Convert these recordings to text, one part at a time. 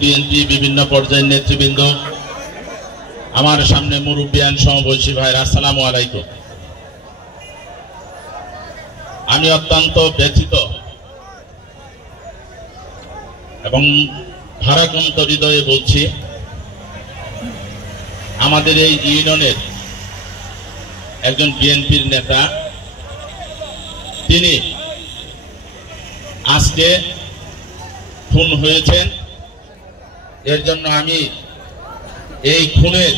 BNP বিভিন্ন পর্যায়ের নেতৃবৃন্দ, আমার সামনে মুরব্বিয়ান সমবয়সী ভাইরা, আসসালামু আলাইকুম। আমি অত্যন্ত ব্যথিত এবং ভারাক্রান্ত হৃদয়ে বলছি, আমাদের এই ইউনিয়নের একজন বিএনপির নেতা তিনি আজকে খুন হয়েছেন। এর জন্য আমি এই খুনের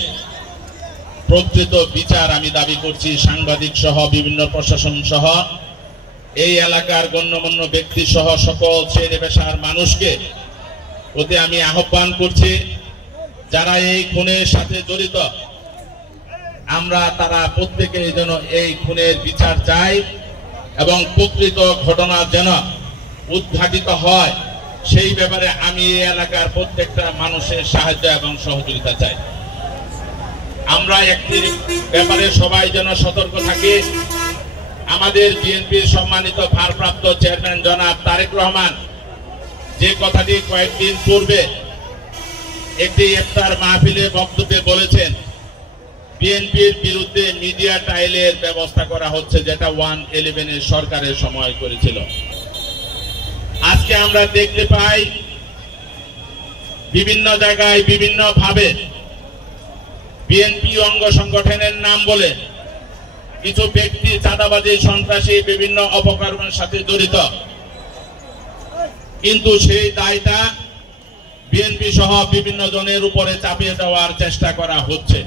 প্রকৃত বিচার আমি দাবি করছি। সাংবাদিক সহ বিভিন্ন প্রশাসন সহ এই এলাকার গণ্যমান্য ব্যক্তি সহ সকল শ্রেণী পেশার মানুষকে ওতে আমি আহ্বান করছি, যারা এই খুনের সাথে জড়িত আমরা তারা প্রত্যেকে যেন এই খুনের বিচার চাই এবং প্রকৃত ঘটনা যেন উদ্ঘাটিত হয়, সেই ব্যাপারে আমি এই এলাকার প্রত্যেকটা মানুষের সাহায্য এবং সহযোগিতা চাই। আমরা একটি ব্যাপারে সবাই যেন সতর্ক থাকি। আমাদের বিএনপির সম্মানিত ভারপ্রাপ্ত চেয়ারম্যান জনাব তারেক রহমান যে কথাটি কয়েকদিন পূর্বে একটি ইফতার মাহফিলে বক্তব্যে বলেছেন, বিএনপির বিরুদ্ধে মিডিয়া ট্রায়ালের ব্যবস্থা করা হচ্ছে, যেটা 111 সরকারের সময় করেছিল। আজকে আমরা দেখতে পাই বিভিন্ন জায়গায় বিভিন্ন ভাবে বিএনপি অঙ্গ সংগঠনের নাম বলে কিছু ব্যক্তি চাঁদাবাজি, সন্ত্রাসী, বিভিন্ন অপকর্মের সাথে জড়িত, কিন্তু সেই দায়টা বিএনপি সহ বিভিন্ন জনের উপরে চাপিয়ে দেওয়ার চেষ্টা করা হচ্ছে।